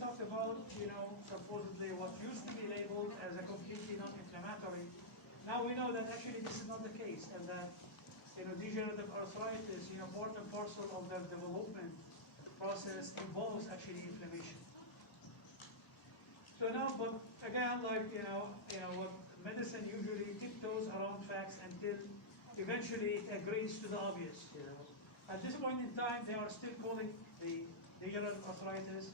talked about, supposedly what used to be labeled as a completely non-inflammatory. Now we know that actually this is not the case, and that degenerative arthritis, part and parcel of their development process involves actually inflammation. So now, but again, like what medicine usually tiptoes around facts until eventually it agrees to the obvious. At this point in time, they are still calling the degenerative arthritis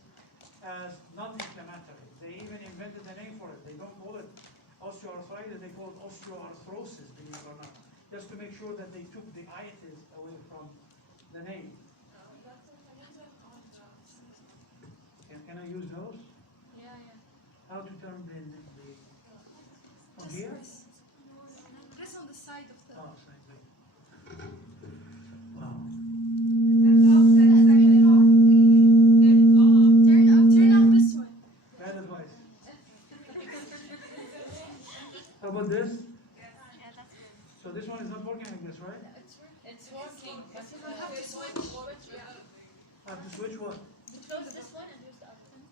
as non-inflammatory. They even invented a name for it. They don't call it osteoarthritis, they call it osteoarthrosis, believe it or not, just to make sure that they took the itis away from the name. Can I use those? Yeah. How to turn the from here? Press on the side of the... Oh, side, right. Wow. Turn up this one. Bad advice. How about this? Yeah, that's good. So this one is not working like this, right? It's working. But you have to switch. I have to switch what? Close this one and use the other one.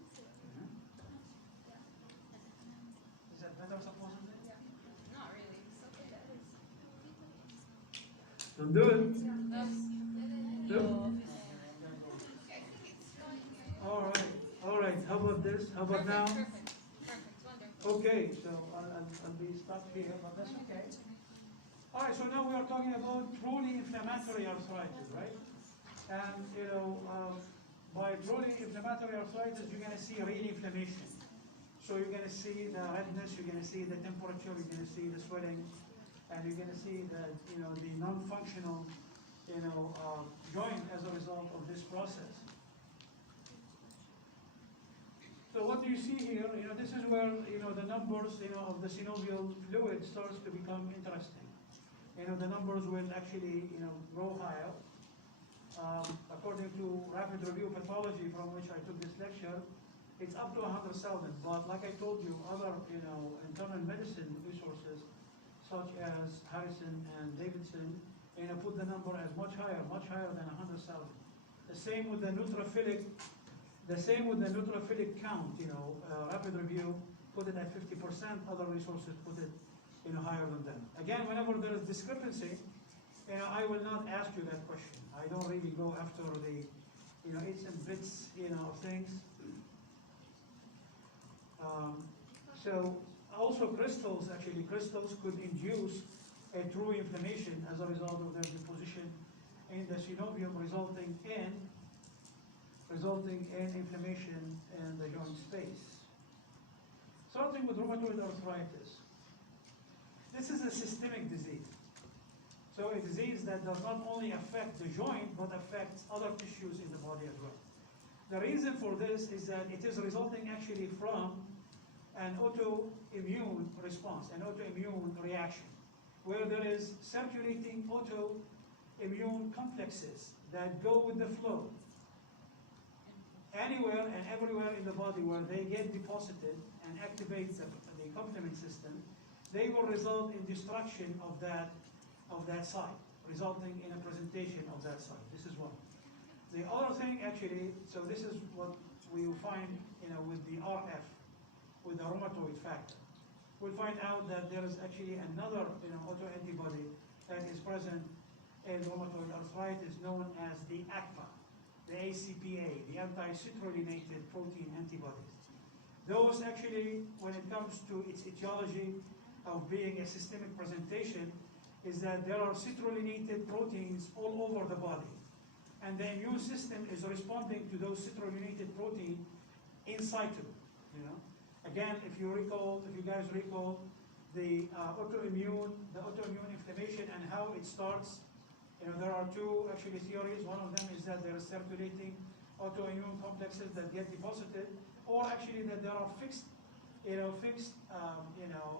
Is that better supposedly? Yeah. Not really. Don't do it. Do. All right. How about this? How about now? Perfect. Wonderful. Okay, so I'll be stuck here, but that's okay. All right, so now we are talking about truly inflammatory arthritis, right? And by truly inflammatory arthritis, you're going to see real inflammation. So you're going to see the redness, you're going to see the temperature, you're going to see the swelling, and you're going to see the the non-functional joint as a result of this process. So what do you see here? This is where the numbers of the synovial fluid starts to become interesting. The numbers will actually grow higher. According to rapid review pathology from which I took this lecture, it's up to 100,000. But like I told you, other internal medicine resources such as Harrison and Davidson put the number as much higher than 100,000. The same with the neutrophilic. The same with the neutrophilic count. Rapid review put it at 50%. Other resources put it higher than that. Again, whenever there is discrepancy, I will not ask you that question. I don't really go after the, its and bits, of things. So also crystals could induce a true inflammation as a result of their deposition in the synovium, resulting in inflammation in the joint space. Starting with rheumatoid arthritis. This is a systemic disease. So a disease that does not only affect the joint, but affects other tissues in the body as well. The reason for this is that it is resulting actually from an autoimmune response, an autoimmune reaction, where there is circulating autoimmune complexes that go with the flow. Anywhere and everywhere in the body where they get deposited and activate the complement system, they will result in destruction of that site, resulting in a presentation of that site. This is one. The other thing actually, so this is what we will find with the RF, with the rheumatoid factor. We'll find out that there is actually another autoantibody that is present in rheumatoid arthritis known as the ACPA, the ACPA, the anti-citrulinated protein antibodies. Those actually, when it comes to its etiology of being a systemic presentation, is that there are citrulinated proteins all over the body. And the immune system is responding to those citrulinated proteins in situ. Again, if you guys recall the autoimmune inflammation and how it starts, there are two actually theories. One of them is that there are circulating autoimmune complexes that get deposited, or actually that there are fixed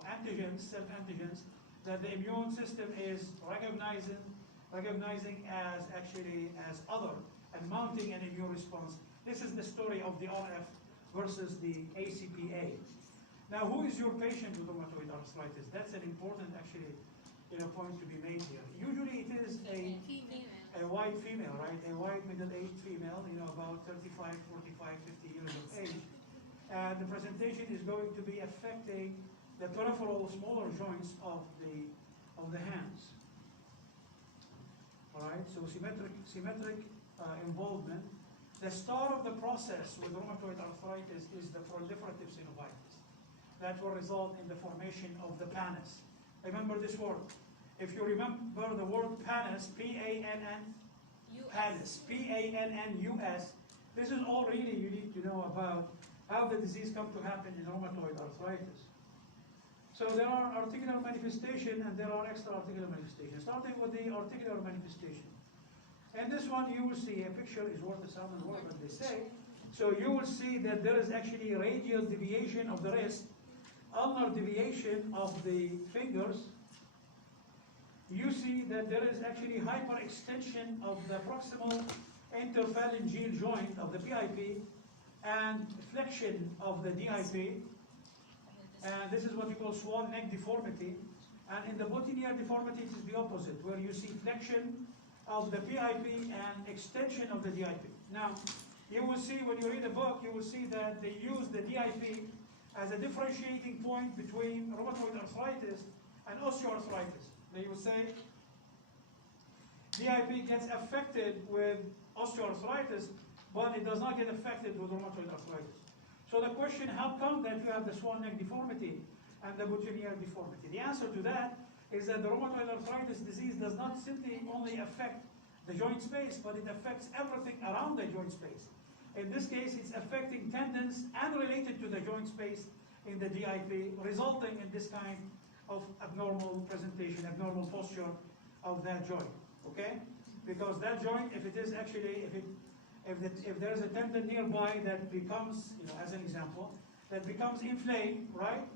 antigens, self-antigens, that the immune system is recognizing as other and mounting an immune response. This is the story of the RF versus the ACPA. Now, who is your patient with rheumatoid arthritis? That's an important point to be made here. Usually it is a white female, right? A white middle-aged female, about 35, 45, 50 years of age. that the presentation is going to be affecting the peripheral smaller joints of the hands. All right, so symmetric involvement. The start of the process with rheumatoid arthritis is the proliferative synovitis. That will result in the formation of the pannus. Remember this word. If you remember the word pannus, P-A-N-N, pannus, P-A-N-N-U-S, this is all really you need to know about how the disease comes to happen in rheumatoid arthritis. So there are articular manifestation and there are extra-articular manifestation. Starting with the articular manifestation. And this one you will see, a picture is worth a thousand words, what they say. So you will see that there is actually radial deviation of the wrist, ulnar deviation of the fingers. You see that there is actually hyperextension of the proximal interphalangeal joint of the PIP and flexion of the DIP. And this is what you call swan neck deformity. And in the botinier deformity, it is the opposite, where you see flexion of the PIP and extension of the DIP. Now, you will see when you read the book, you will see that they use the DIP as a differentiating point between rheumatoid arthritis and osteoarthritis. They will say DIP gets affected with osteoarthritis, but it does not get affected with rheumatoid arthritis. So the question, how come that you have the swan neck deformity and the botinier deformity? The answer to that is that the rheumatoid arthritis disease does not simply only affect the joint space, but it affects everything around the joint space. In this case, it's affecting tendons and related to the joint space in the DIP, resulting in this kind of abnormal presentation, abnormal posture of that joint, okay? Because that joint, if it is actually, if there is a tendon nearby that becomes, as an example, that becomes inflamed, right?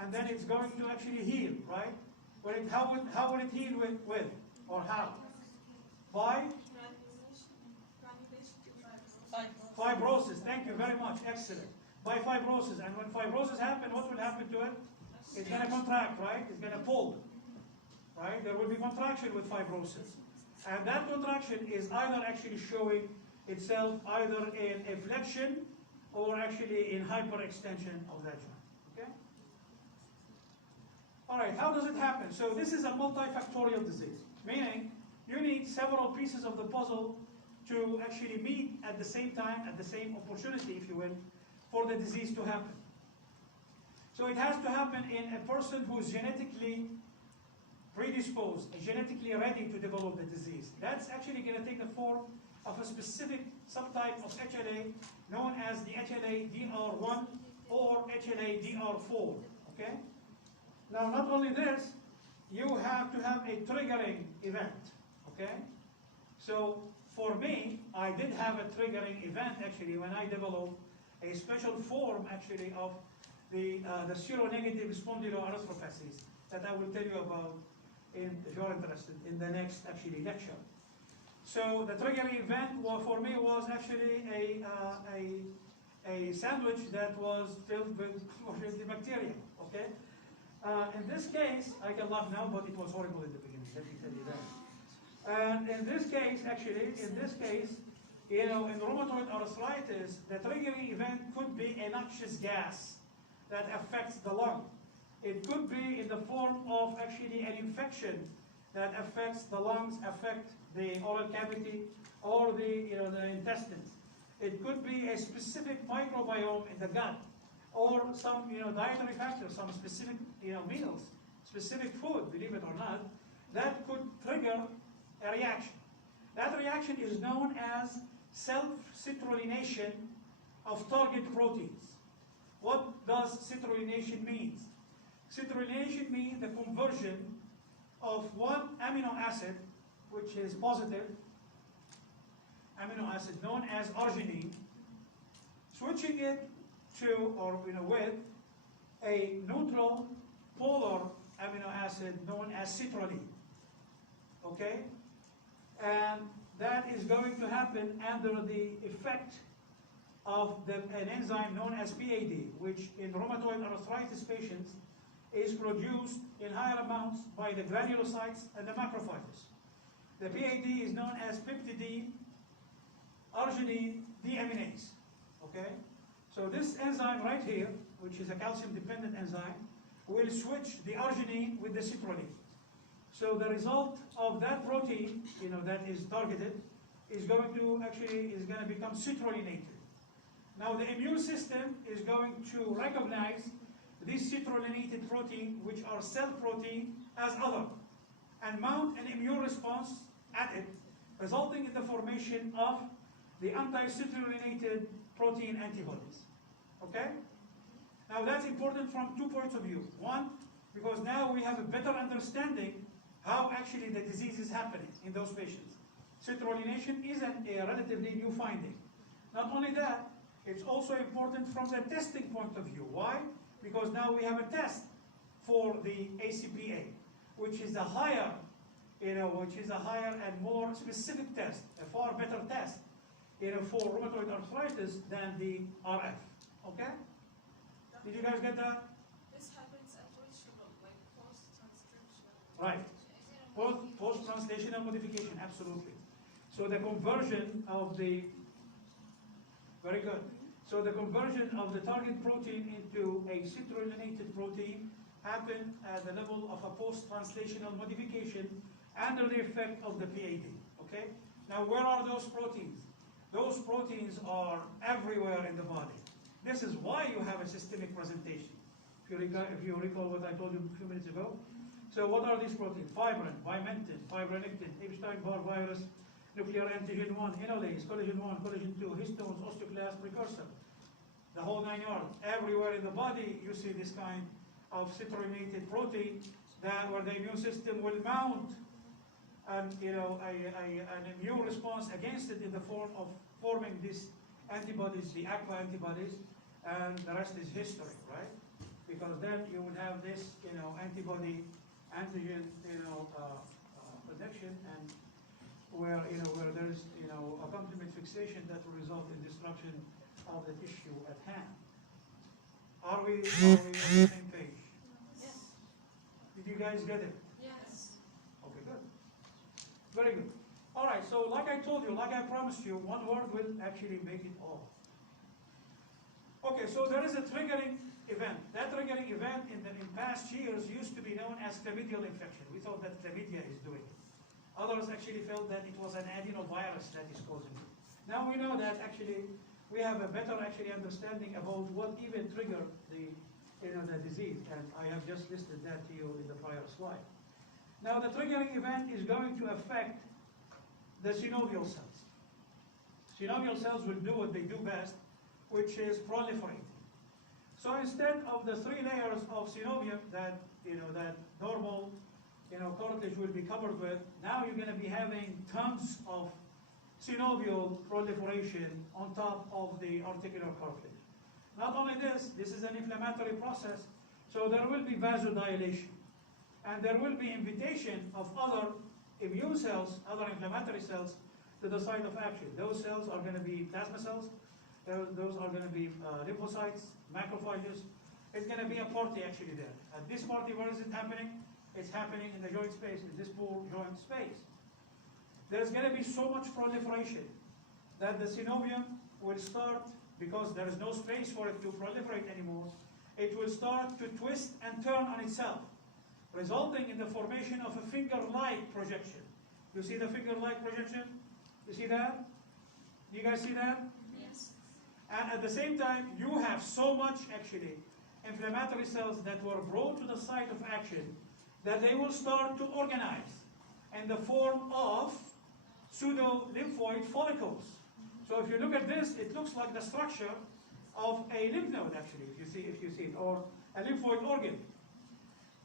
And then it's going to actually heal, right? But how would it heal with? Or how? By? Fibrosis. Thank you very much. Excellent. By fibrosis. And when fibrosis happens, what will happen to it? It's going to contract, right? It's going to pull, right? There will be contraction with fibrosis. And that contraction is either actually showing itself either in a flexion or actually in hyperextension of that joint. Okay? All right, how does it happen? So this is a multifactorial disease, meaning you need several pieces of the puzzle to actually meet at the same time, at the same opportunity, if you will, for the disease to happen. So it has to happen in a person who is genetically predisposed, genetically ready to develop the disease. That's actually going to take the form of a specific subtype of HLA known as the HLA-DR1 or HLA-DR4, okay? Now, not only this, you have to have a triggering event, okay? So, for me, I did have a triggering event, actually, when I developed a special form, actually, of the seronegative spondyloarthropathies that I will tell you about, if you're interested, in the next, actually, lecture. So, the triggering event for me was actually a sandwich that was filled with the bacteria, okay? In this case, I can laugh now, but it was horrible in the beginning, let me tell you that. And in this case, actually, in rheumatoid arthritis, the triggering event could be a noxious gas that affects the lung. It could be in the form of actually an infection that affects the lungs, affect the oral cavity, or the intestines. It could be a specific microbiome in the gut, or some dietary factors, some specific meals, specific food, believe it or not, that could trigger a reaction. That reaction is known as self-citrullination of target proteins. What does citrullination mean? Citrullination means the conversion of one amino acid, which is positive amino acid known as arginine, switching it to, or with, a neutral polar amino acid known as citrulline. Okay? And that is going to happen under the effect of an enzyme known as PAD, which in rheumatoid arthritis patients is produced in higher amounts by the granulocytes and the macrophages. The PAD is known as peptidine arginine deaminase. Okay? So this enzyme right here, which is a calcium-dependent enzyme, will switch the arginine with the citrulline. So the result of that protein, that is targeted, is going to become citrullinated. Now the immune system is going to recognize this citrullinated protein, which are cell protein, as other, and mount an immune response at it, resulting in the formation of the anti-citrullinated protein antibodies. Okay? Now that's important from 2 points of view. One, because now we have a better understanding how actually the disease is happening in those patients. Citrullination isn't a relatively new finding. Not only that, it's also important from the testing point of view. Why? Because now we have a test for the ACPA, which is a higher, and more specific test, a far better test, for rheumatoid arthritis than the RF. Okay? Did you guys get that? This happens at which level, like post-transcriptional? Right. Post-translational modification, absolutely. So the conversion of the, very good. So the conversion of the target protein into a citrullinated protein happened at the level of a post-translational modification under the effect of the PAD. Okay? Now where are those proteins? Those proteins are everywhere in the body. This is why you have a systemic presentation. If you recall what I told you a few minutes ago. So what are these proteins? Fibrin, vimentin, fibronectin, Epstein-Barr virus, nuclear antigen 1, enolase, collagen 1, collagen 2, histones, osteoclast precursor. The whole 9 yards. Everywhere in the body you see this kind of citrullinated protein where the immune system will mount an immune response against it in the form of forming these antibodies, the aqua antibodies, and the rest is history, right? Because then you would have this, antibody antigen, connection, and where there's, a complement fixation that will result in destruction of the tissue at hand. Are we on the same page? Yes. Did you guys get it? Yes. Okay, good. Very good. All right, so like I told you, like I promised you, one word will actually make it all. Okay, so there is a triggering event. That triggering event in past years used to be known as chlamydial infection. We thought that chlamydia is doing it. Others actually felt that it was an adenovirus that is causing it. Now we know that actually we have a better understanding about what even triggered the disease, and I have just listed that to you in the prior slide. Now the triggering event is going to affect the synovial cells. Synovial cells will do what they do best, which is proliferating. So instead of the 3 layers of synovium that normal cartilage will be covered with, now you're going to be having tons of synovial proliferation on top of the articular cartilage. Not only this is an inflammatory process, so there will be vasodilation, and there will be invitation of other immune cells, other inflammatory cells, to the site of action. Those cells are going to be plasma cells, those are going to be lymphocytes, macrophages. It's going to be a party actually there. At this party, where is it happening? It's happening in the joint space, in this poor joint space. There's going to be so much proliferation that the synovium will start, because there is no space for it to proliferate anymore, it will start to twist and turn on itself, resulting in the formation of a finger-like projection. You see the finger-like projection? You see that? Do you guys see that? Yes. And at the same time, you have so much actually inflammatory cells that were brought to the site of action that they will start to organize in the form of pseudo-lymphoid follicles. So if you look at this, it looks like the structure of a lymph node actually, if you see it, or a lymphoid organ.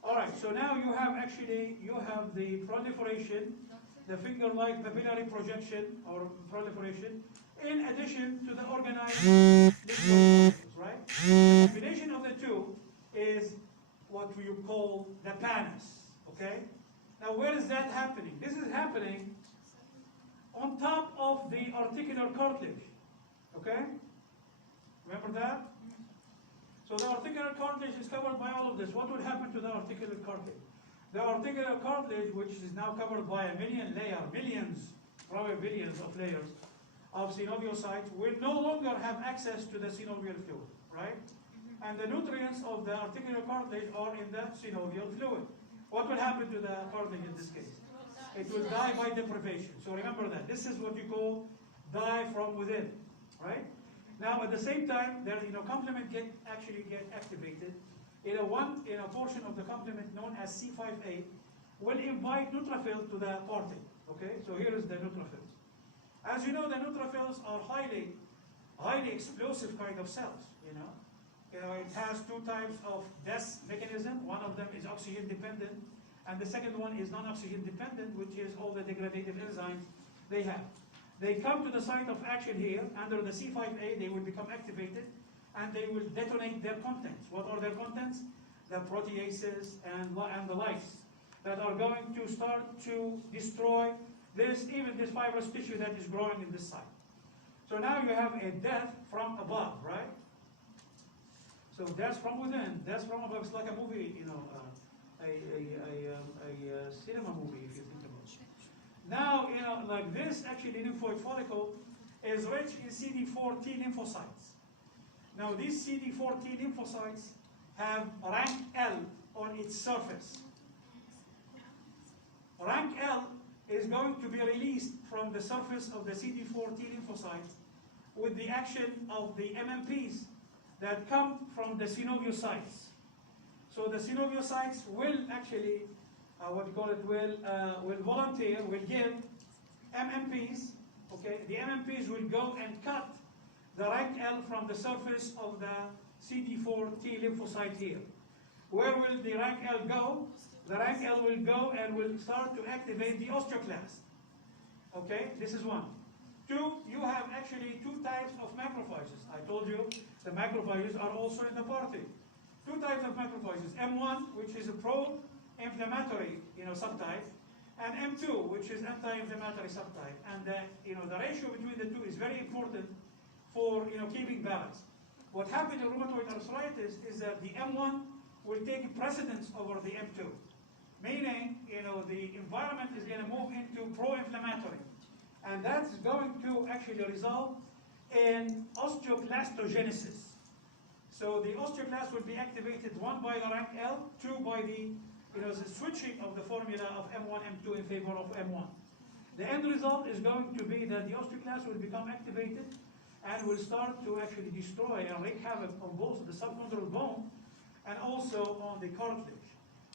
All right, so now you have the proliferation, the finger-like papillary projection or proliferation, in addition to the organized lymphoid follicles, right? The combination of the two is what we call the pannus, okay? Now where is that happening? This is happening on top of the articular cartilage, okay? Remember that? So the articular cartilage is covered by all of this. What would happen to the articular cartilage? The articular cartilage, which is now covered by a millions, probably billions of layers of synoviocytes will no longer have access to the synovial fluid, right? And the nutrients of the articular cartilage are in the synovial fluid. What will happen to the cartilage in this case? It will die by deprivation. So remember that. This is what you call die from within, right? Now at the same time, there complement actually get activated. In a portion of the complement known as C5a will invite neutrophils to the party. Okay, so here is the neutrophils. As you know, the neutrophils are highly explosive kind of cells. It has two types of death mechanism. One of them is oxygen dependent, and the second one is non-oxygen dependent, which is all the degradative enzymes they have. They come to the site of action here under the C5a. They will become activated, and they will detonate their contents. What are their contents? The proteases and the likes that are going to start to destroy even this fibrous tissue that is growing in this site. So now you have a death from above, right? So death from within, death from above. It's like a movie, a cinema movie, if you think about it. Now, like this, actually, the lymphoid follicle is rich in CD4 T lymphocytes. Now, these CD4 T lymphocytes have rank L on its surface. Rank L is going to be released from the surface of the CD4 T lymphocytes with the action of the MMPs that come from the synoviocytes. So the synoviocytes will actually, will volunteer, will give MMPs. Okay, the MMPs will go and cut the rank L from the surface of the CD4 T lymphocyte here. Where will the rank L go? The rank L will go and will start to activate the osteoclast. Okay, this is one. Two, you have actually two types of macrophages. I told you the macrophages are also in the party. Two types of macrophages. M1, which is a pro-inflammatory subtype, and M2, which is anti-inflammatory subtype. And the ratio between the two is very important for keeping balance. What happened in rheumatoid arthritis is that the M1 will take precedence over the M2, meaning the environment is going to move into pro-inflammatory, and that's going to actually result in osteoclastogenesis. So the osteoclast will be activated, one by the rank L, two by the switching of the formula of M1, M2 in favor of M1. The end result is going to be that the osteoclast will become activated and will start to actually destroy and wreak havoc on both the subchondral bone and also on the cartilage.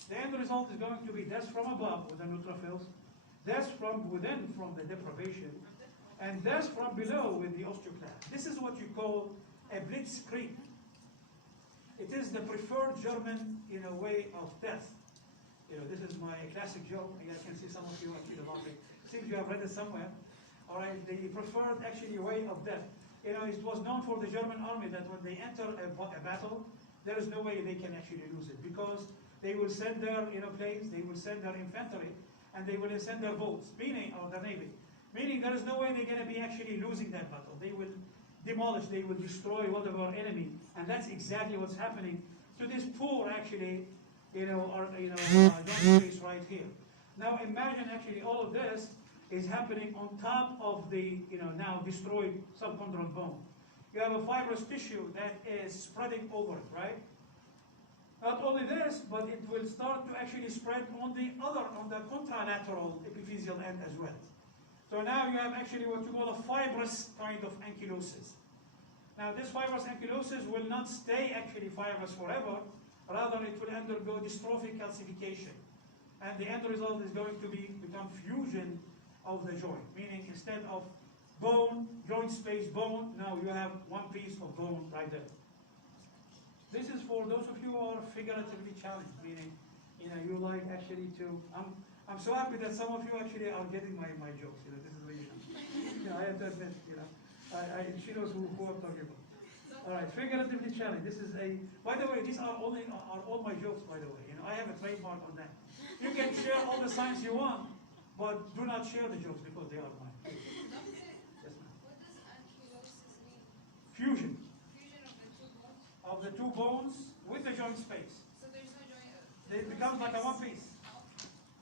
The end result is going to be death from above with the neutrophils, death from within from the deprivation, and death from below with the osteoclast. This is what you call a blitzkrieg. It is the preferred German way of death. This is my classic joke. I can see some of you actually laughing. Seems you have read it somewhere. All right, the preferred actually way of death. It was known for the German army that when they enter a battle, there is no way they can actually lose it, because they will send their planes, they will send their infantry, and they will send their boats, meaning, or the navy, meaning there is no way they're going to be actually losing that battle. They will demolish, they will destroy whatever enemy, and that's exactly what's happening to this poor actually, joint space right here. Now imagine actually all of this is happening on top of the now destroyed subchondral bone. You have a fibrous tissue that is spreading over it, right? Not only this, but it will start to actually spread on the contralateral epiphyseal end as well. So now you have actually what you call a fibrous kind of ankylosis. Now this fibrous ankylosis will not stay actually fibrous forever, rather it will undergo dystrophic calcification. And the end result is going to become fusion of the joint, meaning instead of bone, joint space, bone, now you have one piece of bone right there. This is for those of you who are figuratively challenged, meaning you like actually to. I'm so happy that some of you actually are getting my jokes. This is really I have to admit. She knows who I'm talking about. All right, figuratively challenged. This is a. By the way, these are all my jokes. By the way, I have a trademark on that. You can share all the science you want, but do not share the jokes because they are mine. Yes, ma'am. What does ankylosis mean? Fusion Fusion of the two bones? of the two bones with the joint space. So there's no joint. It becomes like a one piece.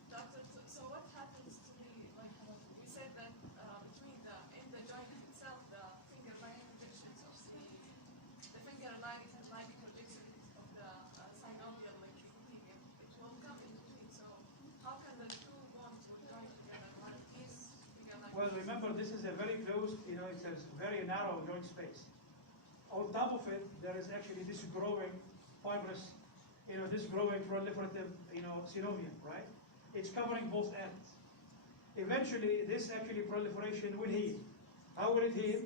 Doctor, so what happens to the, you said that in the joint itself, remember, this is a very closed, it's a very narrow joint space. On top of it, there is actually this growing fibrous, this growing proliferative, synovium, right? It's covering both ends. Eventually, this actually proliferation will heal. How will it heal?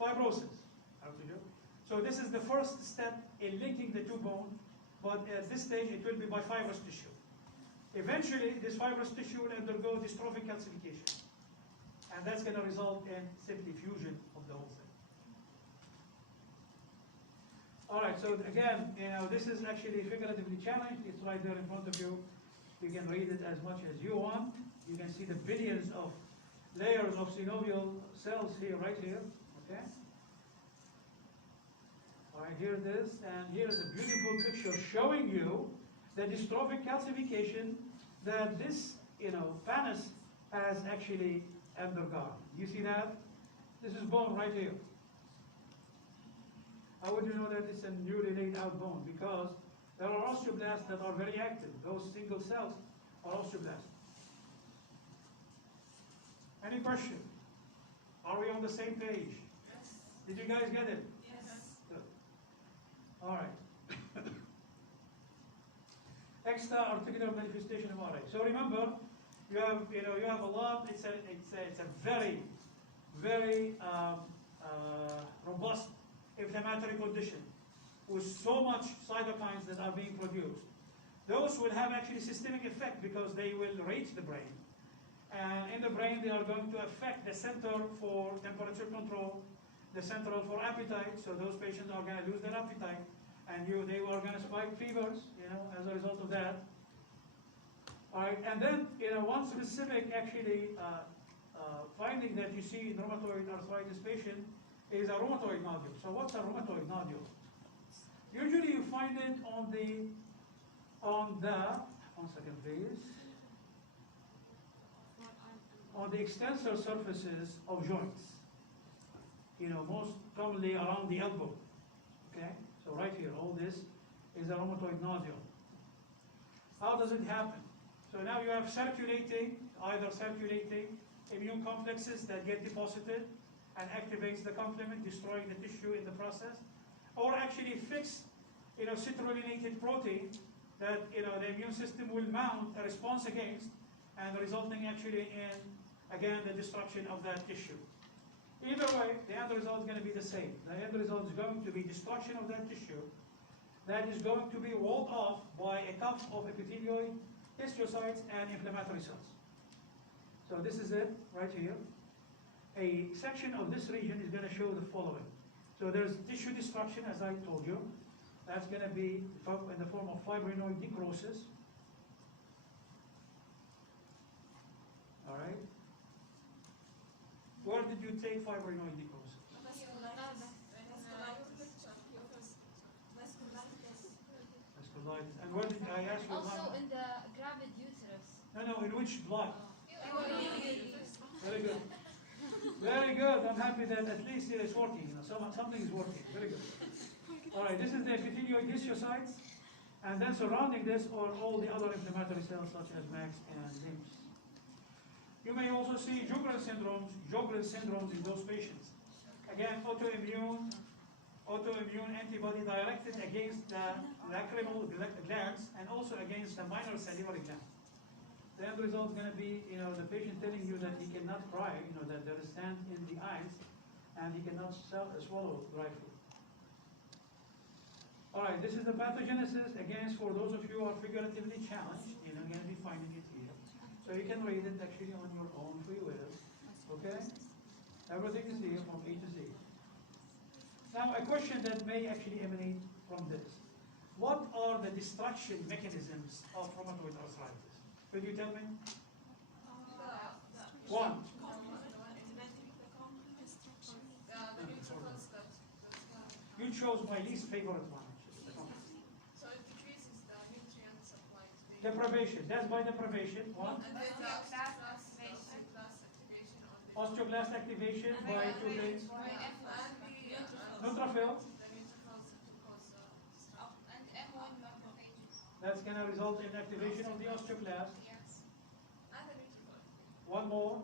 Fibrosis. So this is the first step in linking the two bones, but at this stage, it will be by fibrous tissue. Eventually, this fibrous tissue will undergo dystrophic calcification, and that's going to result in simply fusion of the whole thing. All right, so again, this is actually figuratively challenged. It's right there in front of you. You can read it as much as you want. You can see the billions of layers of synovial cells here, right here, okay? All right, here it is, and here's a beautiful picture showing you the dystrophic calcification that this, pannus has actually undergone. You see that? This is bone right here. How would you know that it's a newly laid out bone? Because there are osteoblasts that are very active. Those single cells are osteoblasts. Any question? Are we on the same page? Yes. Did you guys get it? Yes. Good. All right. Extra articular manifestation of RA. So remember, you have a lot. It's a very, very robust inflammatory condition with so much cytokines that are being produced. Those will have actually systemic effect because they will reach the brain. And in the brain, they are going to affect the center for temperature control, the central for appetite. So those patients are going to lose their appetite, and they are going to spike fevers, as a result of that. All right, and then, one specific actually finding that you see in rheumatoid arthritis patient is a rheumatoid nodule. So what's a rheumatoid nodule? Usually you find it on the, one second please, on the extensor surfaces of joints. Most commonly around the elbow, okay? So right here, all this is a rheumatoid nodule. How does it happen? So now you have either circulating immune complexes that get deposited and activates the complement, destroying the tissue in the process, or actually fixed, citrullinated protein that, the immune system will mount a response against, and resulting actually in, again, the destruction of that tissue. Either way, the end result is going to be the same. The end result is going to be destruction of that tissue that is going to be walled off by a cuff of epithelioid histiocytes and inflammatory cells. So this is it right here. A section of this region is going to show the following. So there's tissue destruction, as I told you. That's going to be in the form of fibrinoid necrosis. All right. Where did you take fibrinoid necrosis? Vasculitis. And where did I ask you? Also in the gravid uterus. No, in which blood? Oh. Very good. Very good. I'm happy that at least it's working. Something is working. Very good. All right, this is the epithelioid histiocytes, and then surrounding this are all the other inflammatory cells such as MACs and LIMS. You may also see Sjogren's syndromes in those patients. Again, autoimmune antibody directed against the lacrimal glands and also against the minor salivary glands. The end result is going to be, the patient telling you that he cannot cry, that there is sand in the eyes, and he cannot swallow dry food. All right, this is the pathogenesis. Again, for those of you who are figuratively challenged, you're going to be finding it here. So you can read it actually on your own free will. Okay? Everything is here from A to Z. Now, a question that may actually emanate from this. What are the destruction mechanisms of rheumatoid arthritis? Could you tell me? One. You chose my least favorite one. So it decreases the nutrient supply. Deprivation. That's by deprivation. One. And then the Osteoblast activation by two things. Neutrophils. That's going to result in activation of the osteoblast. One more.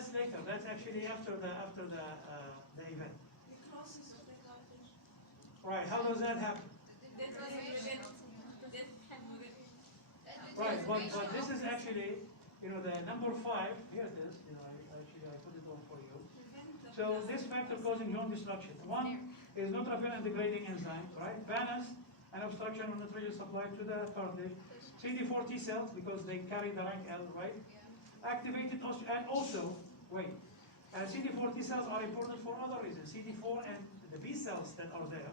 that's later. That's actually after the event. The causes of the cartilage. Right. How does that happen? Right. But this is actually, the number 5. Here it is. I put it on for you. So this factor causing joint destruction. One is neutrophil and degrading enzyme, right? Vannus, an obstruction on nutrition supply to the cartilage. CD4 T cells, because they carry the rank L, right? Activated, and also, CD4 T cells are important for other reasons. CD4 and the B cells that are there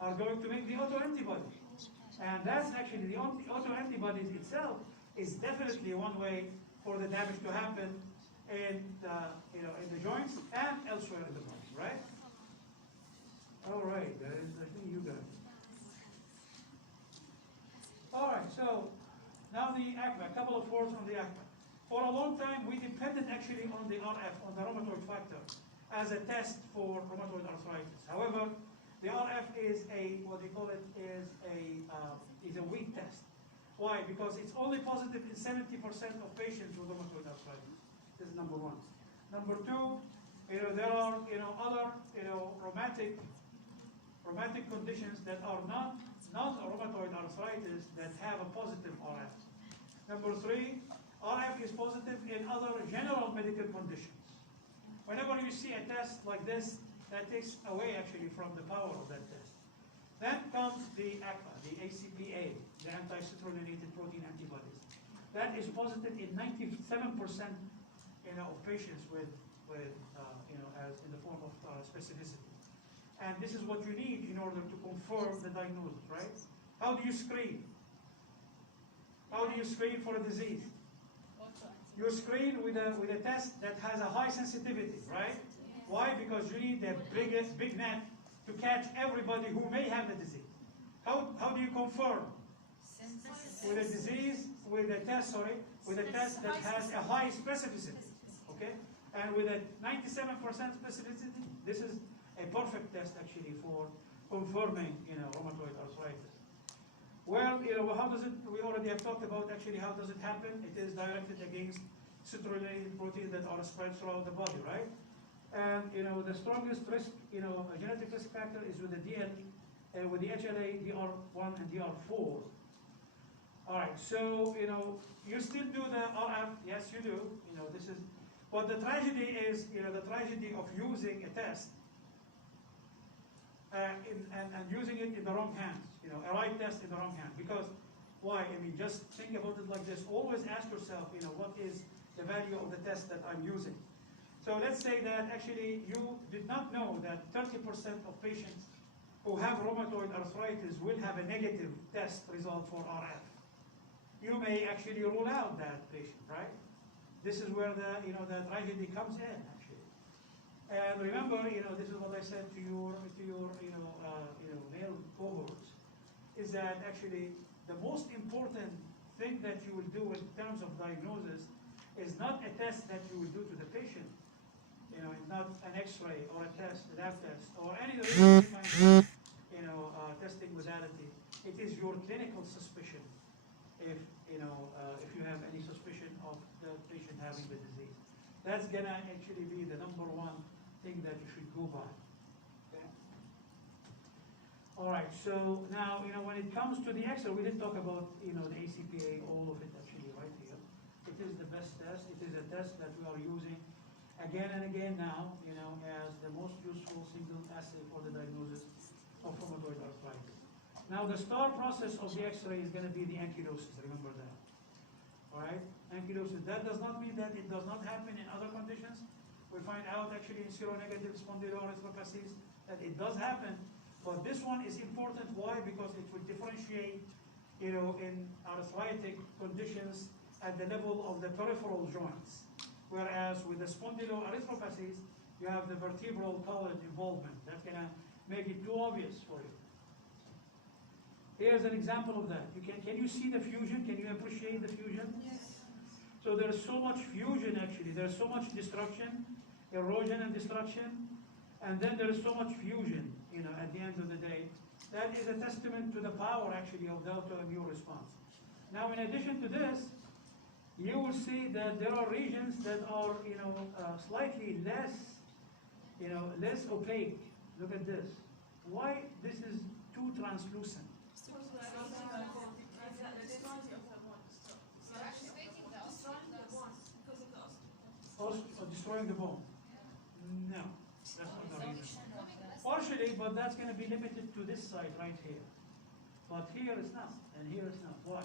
are going to make the autoantibodies. And that's actually, the autoantibodies itself is definitely one way for the damage to happen in the joints and elsewhere in the body, right? All right, guys, I think you got it. All right, so now the ACMA, a couple of words on the ACMA. For a long time, we depended actually on the RF, on the rheumatoid factor, as a test for rheumatoid arthritis. However, the RF is is a weak test. Why? Because it's only positive in 70% of patients with rheumatoid arthritis. This is number 1. Number 2, there are other rheumatic conditions that are not rheumatoid arthritis that have a positive RF. Number 3, RF is positive in other general medical conditions. Whenever you see a test like this, that takes away actually from the power of that test. Then comes the ACPA, the ACPA, the anti-citrulinated protein antibodies. That is positive in 97% of patients with as in the form of specificity. And this is what you need in order to confirm the diagnosis, right? How do you screen? How do you screen for a disease? You screen with a test that has a high sensitivity, right? Why? Because you need the big net to catch everybody who may have the disease. How do you confirm? With a disease, with a test that has a high specificity, okay? And with a 97% specificity, this is a perfect test actually for confirming, rheumatoid arthritis. Well, how does it, we already have talked about actually how does it happen. It is directed against citrulinated proteins that are spread throughout the body, right? And, the strongest risk, a genetic risk factor is with the DL, with the HLA, DR1 and DR4. All right, so, you still do the RF, yes you do, this is, but the tragedy is, the tragedy of using a test and using it in the wrong hands, a right test in the wrong hand. Because, why? I mean, just think about it like this. Always ask yourself, what is the value of the test that I'm using? So let's say that actually you did not know that 30% of patients who have rheumatoid arthritis will have a negative test result for RF. You may actually rule out that patient, right? This is where the the tragedy comes in actually. And remember, this is what I said to your male cohorts, is that actually the most important thing that you will do in terms of diagnosis is not a test that you will do to the patient. Not an X-ray or a test, a lab test, or any other kind of testing modality. It is your clinical suspicion if you have any suspicion of the patient having the disease. That's gonna actually be the number 1 thing that you should go by. Okay? All right. So now when it comes to the X-ray, we didn't talk about the ACPA, all of it actually right here. It is the best test. It is a test that we are using again and again now, as the most useful single assay for the diagnosis of rheumatoid arthritis. Now the star process of the X-ray is going to be the ankylosis. Remember that. All right? Ankylosis. That does not mean that it does not happen in other conditions. We find out actually in seronegative spondyloarthropathies that it does happen, but this one is important. Why? Because it will differentiate, in arthritic conditions at the level of the peripheral joints. Whereas with the spondyloarthropathies, you have the vertebral column involvement. That's going to make it too obvious for you. Here's an example of that. Can you see the fusion? Can you appreciate the fusion? Yes. So there's so much fusion actually. There's so much destruction, erosion and destruction, and then there is so much fusion, at the end of the day. That is a testament to the power actually of the autoimmune response. Now in addition to this, you will see that there are regions that are, slightly less, less opaque. Look at this. Why this is too translucent? Destroying the bone. No, that's not the reason. Partially, but that's going to be limited to this side right here. But here it's not, and here it's not. Why?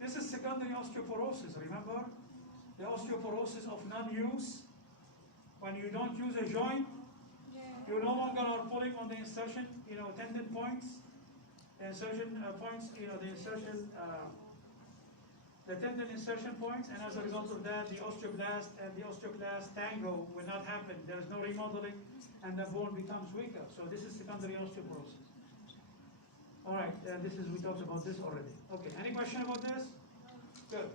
This is secondary osteoporosis, remember? The osteoporosis of non-use. When you don't use a joint, you no longer are pulling on the insertion, tendon points, the insertion points, the tendon insertion points, and as a result of that, the osteoblast and the osteoclast tango will not happen. There is no remodeling, and the bone becomes weaker. So this is secondary osteoporosis. All right, we talked about this already. Okay, any question about this? Good.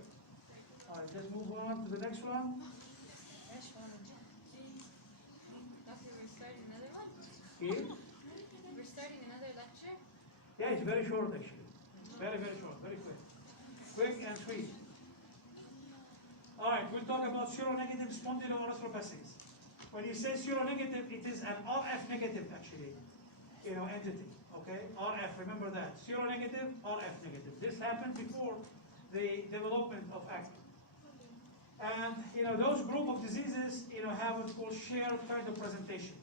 All right, let's move on to the next one. Doctor, we're starting another one? Here? We're starting another lecture? Yeah, it's very short actually. Very, very short, very quick. Quick and sweet. All right, we'll talk about seronegative spondyloarthropathies. When you say seronegative, it is an RF negative actually, entity. Okay, RF, remember that. Seronegative, RF negative. This happened before the development of actin. And those group of diseases, have what's called shared kind of presentation.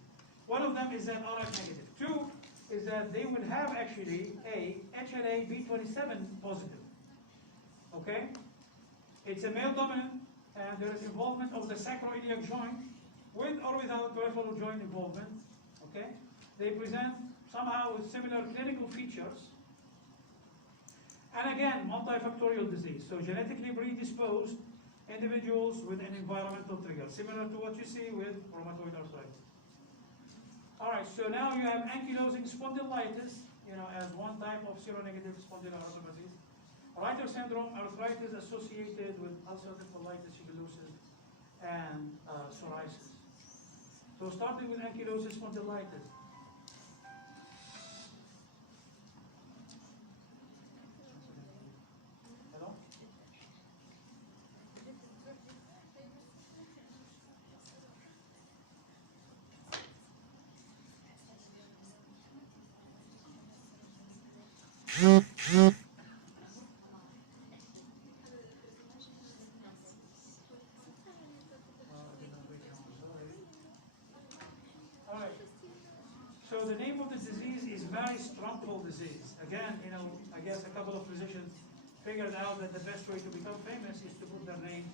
One of them is that RF negative. Two is that they will have actually a HLA-B27 positive. Okay? It's a male dominant, and there is involvement of the sacroiliac joint with or without peripheral joint involvement. Okay? They present somehow with similar clinical features. And again, multifactorial disease. So genetically predisposed individuals with an environmental trigger, similar to what you see with rheumatoid arthritis. All right, so now you have ankylosing spondylitis, as one type of seronegative spondyloarthropathy. Reiter syndrome, arthritis associated with ulcerative colitis, Achilles, and psoriasis. So starting with ankylosing spondylitis. Hello? So the name of the disease is Marie-Strontial disease. Again, I guess a couple of physicians figured out that the best way to become famous is to put their name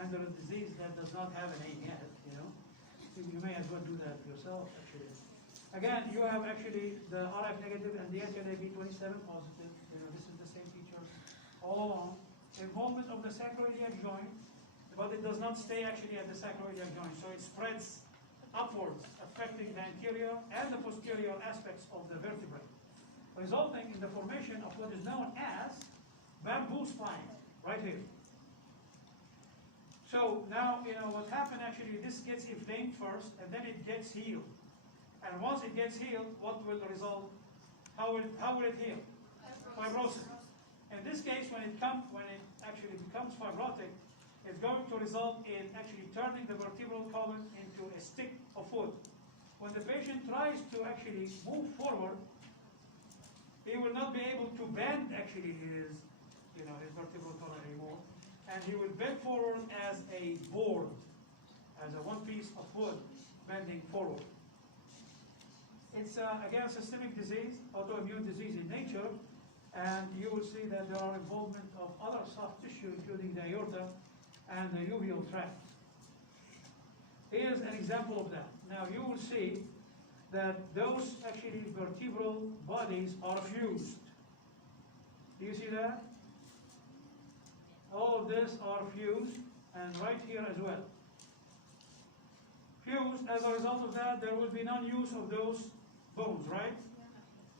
under a disease that does not have a name yet, So you may as well do that yourself, actually. Again, you have actually the RF negative and the HLA-B27 positive. This is the same feature all along. Involvement of the sacroiliac joint, but it does not stay actually at the sacroiliac joint, so it spreads upwards, affecting the anterior and the posterior aspects of the vertebrae, resulting in the formation of what is known as bamboo spine, right here. So now, what happened actually, this gets inflamed first, and then it gets healed. And once it gets healed, what will result? How will it heal? Fibrosis. In this case, when it actually becomes fibrotic, it's going to result in actually turning the vertebral column into a stick of wood. When the patient tries to actually move forward, he will not be able to bend actually his vertebral column anymore, and he will bend forward as a board, as a one piece of wood bending forward. It's again a systemic disease, autoimmune disease in nature, and you will see that there are involvement of other soft tissue, including the aorta and the uveal tract. Here's an example of that. Now you will see that those actually vertebral bodies are fused. Do you see that? All of this are fused, and right here as well. Fused, as a result of that, there will be non-use of those bones, right?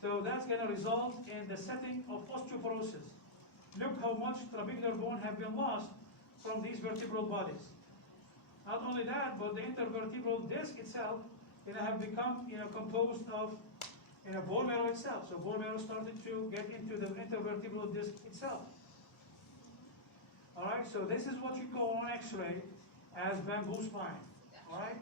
So that's going to result in the setting of osteoporosis. Look how much trabecular bone have been lost from these vertebral bodies. Not only that, but the intervertebral disc itself have become composed of bone marrow itself. So bone marrow started to get into the intervertebral disc itself. right, so this is what you call on X-ray as bamboo spine. All right.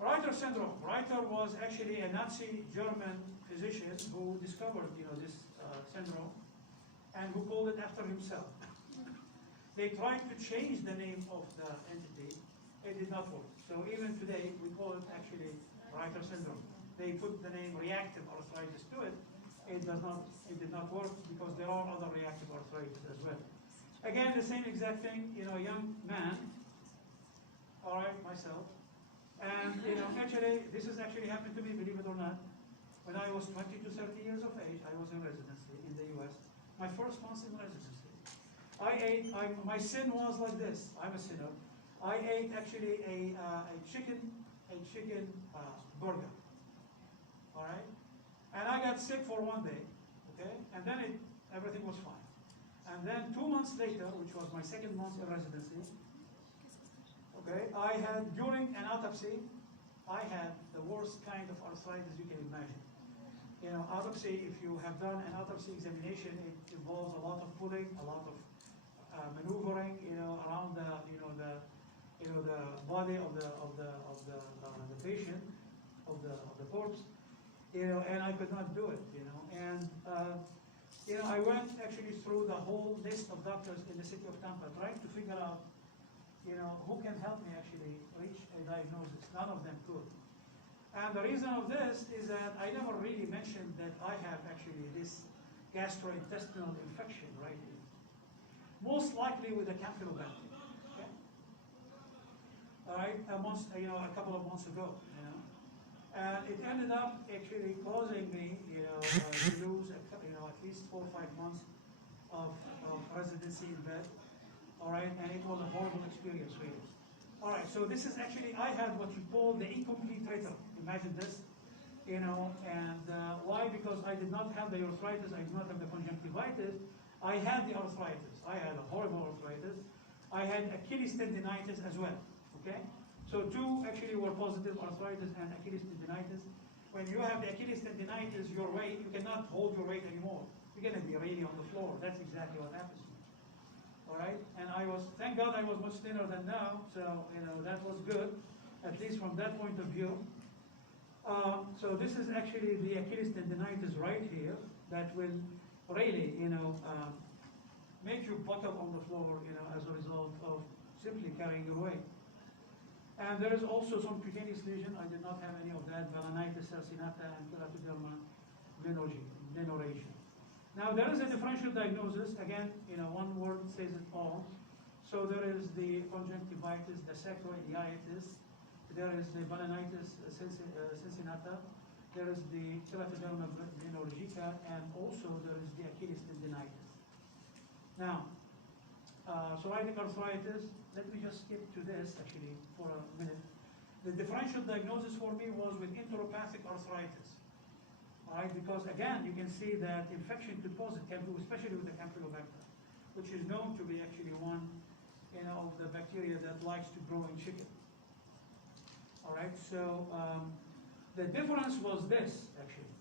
Reiter syndrome. Reiter was actually a Nazi German physician who discovered, this syndrome, and who called it after himself. They tried to change the name of the entity. It did not work. So even today, we call it actually Reiter syndrome. They put the name reactive arthritis to it. It did not work because there are other reactive arthritis as well. Again, the same exact thing, young man, all right, myself. And, actually, this has actually happened to me, believe it or not. When I was 20 to 30 years of age, I was in residency in the US. My first month in residency. My sin was like this. I'm a sinner. I ate actually a chicken burger. All right? And I got sick for one day, okay? And then everything was fine. And then 2 months later, which was my second month in residency, okay, during an autopsy, I had the worst kind of arthritis you can imagine. Autopsy, if you have done an autopsy examination, it involves a lot of pulling, a lot of maneuvering, around the body of the patient, of the corpse, and I could not do it, and I went actually through the whole list of doctors in the city of Tampa, trying to figure out, who can help me actually reach a diagnosis. None of them could. And the reason of this is that I never really mentioned that I have actually this gastrointestinal infection right here. Most likely with a Campylobacter. Okay? All right, a couple of months ago, and it ended up actually causing me, to lose at least 4 or 5 months of residency in bed. All right, and it was a horrible experience, really. All right, so this is actually, I had what you call the incomplete retina. Imagine this, and why? Because I did not have the arthritis, I did not have the conjunctivitis. I had the arthritis. I had a horrible arthritis. I had Achilles Tendinitis as well, okay? So 2 actually were positive, arthritis and Achilles Tendinitis. When you have the Achilles Tendinitis, your weight, you cannot hold your weight anymore. You're gonna be really on the floor. That's exactly what happens. All right, and thank God I was much thinner than now, so that was good, at least from that point of view. So this is actually the Achilles tendinitis right here that will really, make you bottom on the floor, as a result of simply carrying your weight. And there is also some cutaneous lesion. I did not have any of that, balanitis, sarcinata, and keratoderma denervation. Now, there is a differential diagnosis. Again, one word says it all. So there is the conjunctivitis, the sacroiliitis, there is the balanitis cincinata, there is the keratoderma denergica, and also there is the Achilles tendinitis. Now, psoriatic arthritis, let me just skip to this actually for a minute. The differential diagnosis for me was with enteropathic arthritis. All right, because again, you can see that infection could cause it, especially with the Campylobacter, which is known to be actually one, of the bacteria that likes to grow in chicken. All right, so the difference was this actually,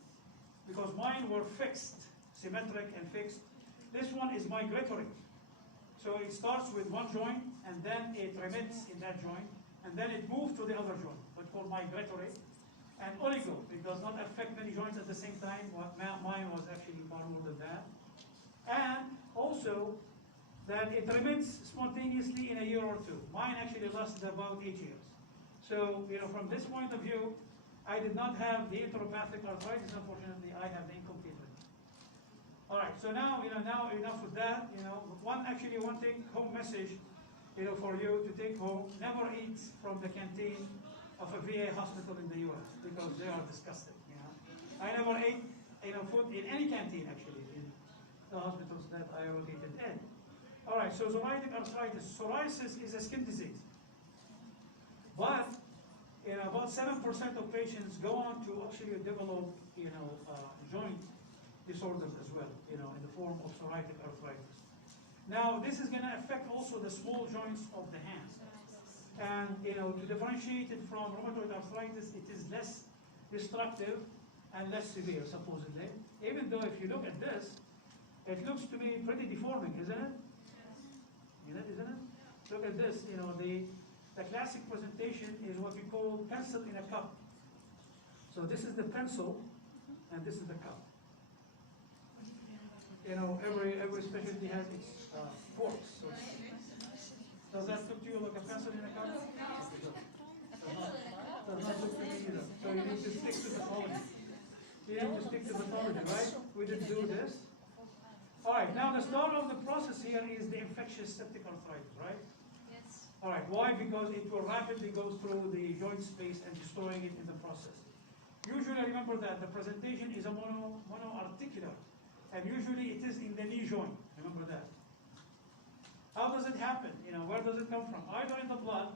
because mine were fixed, symmetric and fixed. This one is migratory. So it starts with one joint, and then it remits in that joint, and then it moves to the other joint, what's called migratory. And oligo, it does not affect many joints at the same time. Mine was actually far more than that. And also, that it remits spontaneously in a year or 2. Mine actually lasted about 8 years. So, from this point of view, I did not have the enteropathic arthritis, unfortunately. I have the incomplete retina. All right, so now, now enough with that. One take-home message, for you to take home: never eat from the canteen of a VA hospital in the U.S. because they are disgusting. I never ate food in any canteen actually in the hospitals that I rotated in. All right, so psoriatic arthritis. Psoriasis is a skin disease, but about 7% of patients go on to actually develop joint disorders as well, in the form of psoriatic arthritis. Now, this is going to affect also the small joints of the hand. And to differentiate it from rheumatoid arthritis, it is less destructive and less severe, supposedly. Even though if you look at this, It looks to me pretty deforming, isn't it? Isn't it? Look at this, the classic presentation is what we call pencil in a cup. So this is the pencil, and this is the cup. Every specialty has its forks. So does that look to you like a pencil in a cup? Does not look to me either. So you need to stick to pathology. You need to stick to pathology, right? We didn't do this. All right, now the start of the process here is the infectious septic arthritis, right? Yes. All right, why? Because it will rapidly go through the joint space and destroying it in the process. Usually, remember that the presentation is a monoarticular, and usually it is in the knee joint. Remember that. How does it happen? Where does it come from? Either in the blood,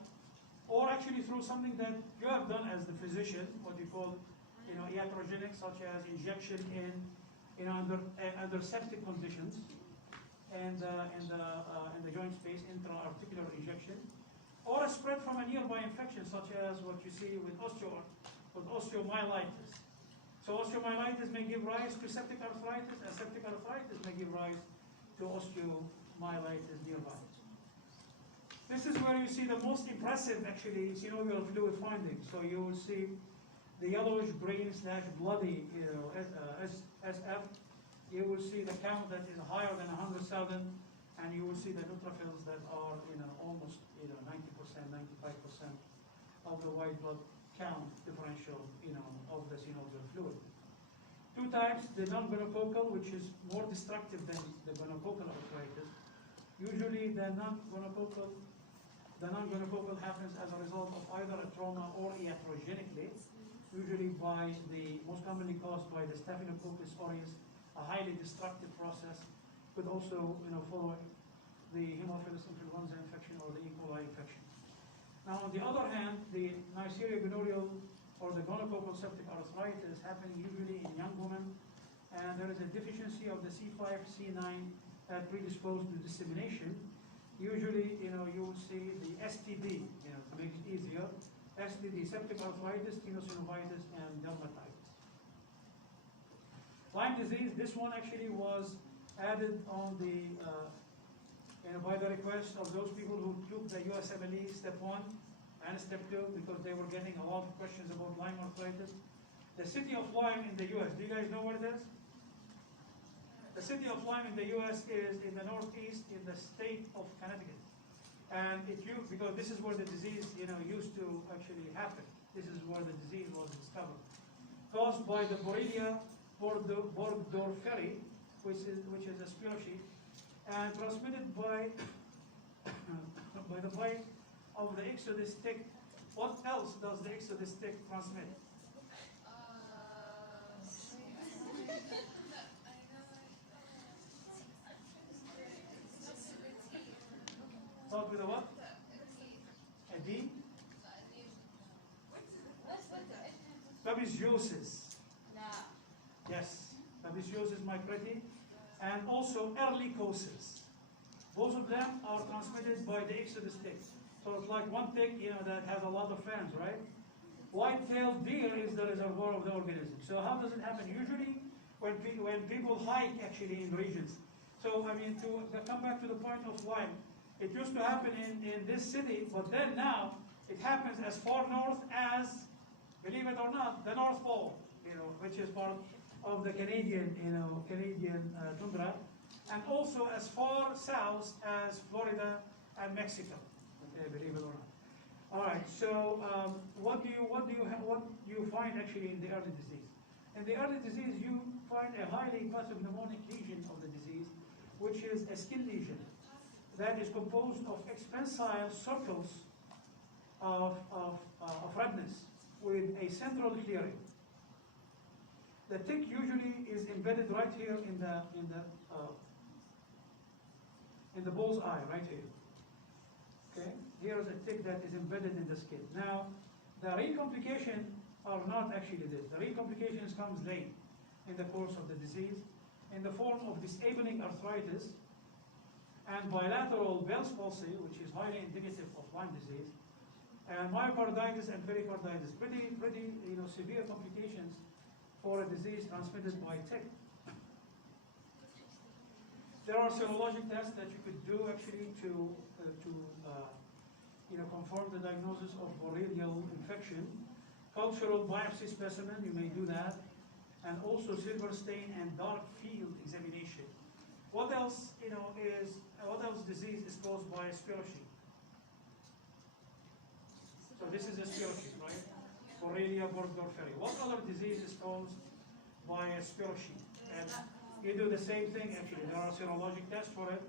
or actually through something that you have done as the physician, what you call, iatrogenic, such as injection under septic conditions, and in the joint space, intra-articular injection, or a spread from a nearby infection, such as what you see with osteomyelitis. So osteomyelitis may give rise to septic arthritis, and septic arthritis may give rise to osteomyelitis nearby. This is where you see the most impressive, actually, synovial fluid findings. So you will see the yellowish green / bloody, SF. You will see the count that is higher than 100,000, and you will see the neutrophils that are, almost, 90%, 95% of the white blood count differential, of the synovial fluid. Two types: the non-gonococcal, which is more destructive than the gonococcal arthritis. Usually, the non-gonococcal happens as a result of either a trauma or iatrogenically, usually most commonly caused by the Staphylococcus aureus, a highly destructive process. Could also, follow the Haemophilus influenza infection or the E. coli infection. Now, on the other hand, the Neisseria gonorrheal or the gonococcal septic arthritis happening usually in young women, and there is a deficiency of the C5, C9 that predispose to dissemination. Usually, you will see the STD, to make it easier, STD, septic arthritis, tenosynovitis, and dermatitis. Lyme disease, this one actually was added on by the request of those people who took the USMLE Step 1 and Step 2, because they were getting a lot of questions about Lyme arthritis. The city of Lyme in the US, do you guys know where it is? The city of Lyme in the US is in the northeast in the state of Connecticut. And because this is where the disease, used to actually happen. This is where the disease was discovered. Caused by the Borrelia burgdorferi, which is a species, and transmitted by the bite of the Ixodes tick. What else does the Ixodes tick transmit? Start with a what? A D? Babesiosis. Yes, Babesiosis micreti, and also ehrlichiosis. Both of them are transmitted by the Ixodes tick. So it's like one tick, that has a lot of fans, right? White-tailed deer is the reservoir of the organism. So how does it happen? Usually, when people hike, actually, in regions. So to come back to the point of Lyme, it used to happen in this city, but then now it happens as far north as, believe it or not, the North Pole, which is part of the Canadian tundra, and also as far south as Florida and Mexico. Okay, believe it or not. All right. So what do you find actually in the early disease? In the early disease, you find a highly pathognomonic lesion of the disease, which is a skin lesion that is composed of expansile circles of redness with a central clearing. The tick usually is embedded right here in the bull's eye, right here. Okay, here is a tick that is embedded in the skin. Now, the recomplication are not actually this. The recomplications comes late in the course of the disease in the form of disabling arthritis and bilateral Bell's palsy, which is highly indicative of Lyme disease, and myocarditis and pericarditis. Pretty severe complications for a disease transmitted by tick. There are serologic tests that you could do actually to confirm the diagnosis of borrelial infection. Cultural biopsy specimen, you may do that, and also silver stain and dark field examination. What else, what else disease is caused by a spirochete? So this is a spirochete, right? Borrelia burgdorferi. What other disease is caused by a spirochete? And you do the same thing actually. There are serologic tests for it.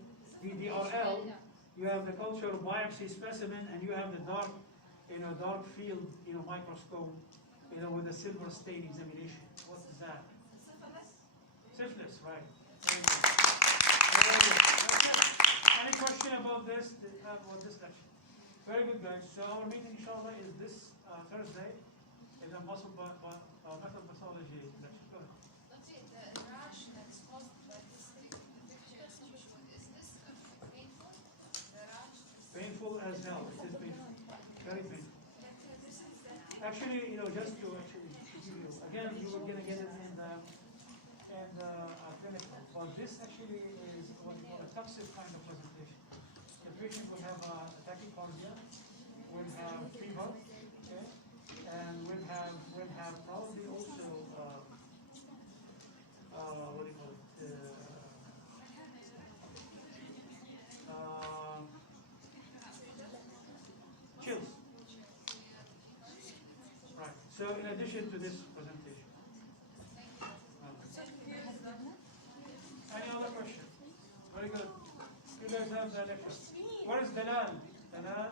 DDRL, you have the culture biopsy specimen, and you have the dark, dark field, microscope, with a silver stain examination. What is that? Syphilis, right? Very good. Very good. Okay. Any question about this? About this lecture? Very good, guys. So our meeting, inshallah, is this Thursday in a muscle method pathology lecture. Go ahead. Let's see, the rash that's caused by this infectious tissue, is this painful? The rash? Painful as hell. It is painful. Very painful. Actually, just to actually give you, again, you were going to get it in the clinical, but this actually is what we call a toxic kind of presentation. The patient will have a tachycardia, will have fever, okay, and will have probably also what do you call it? Chills. Right. So in addition to this presentation. Any other question? Very good. You guys have the lecture. Where is Dalal? Dalal?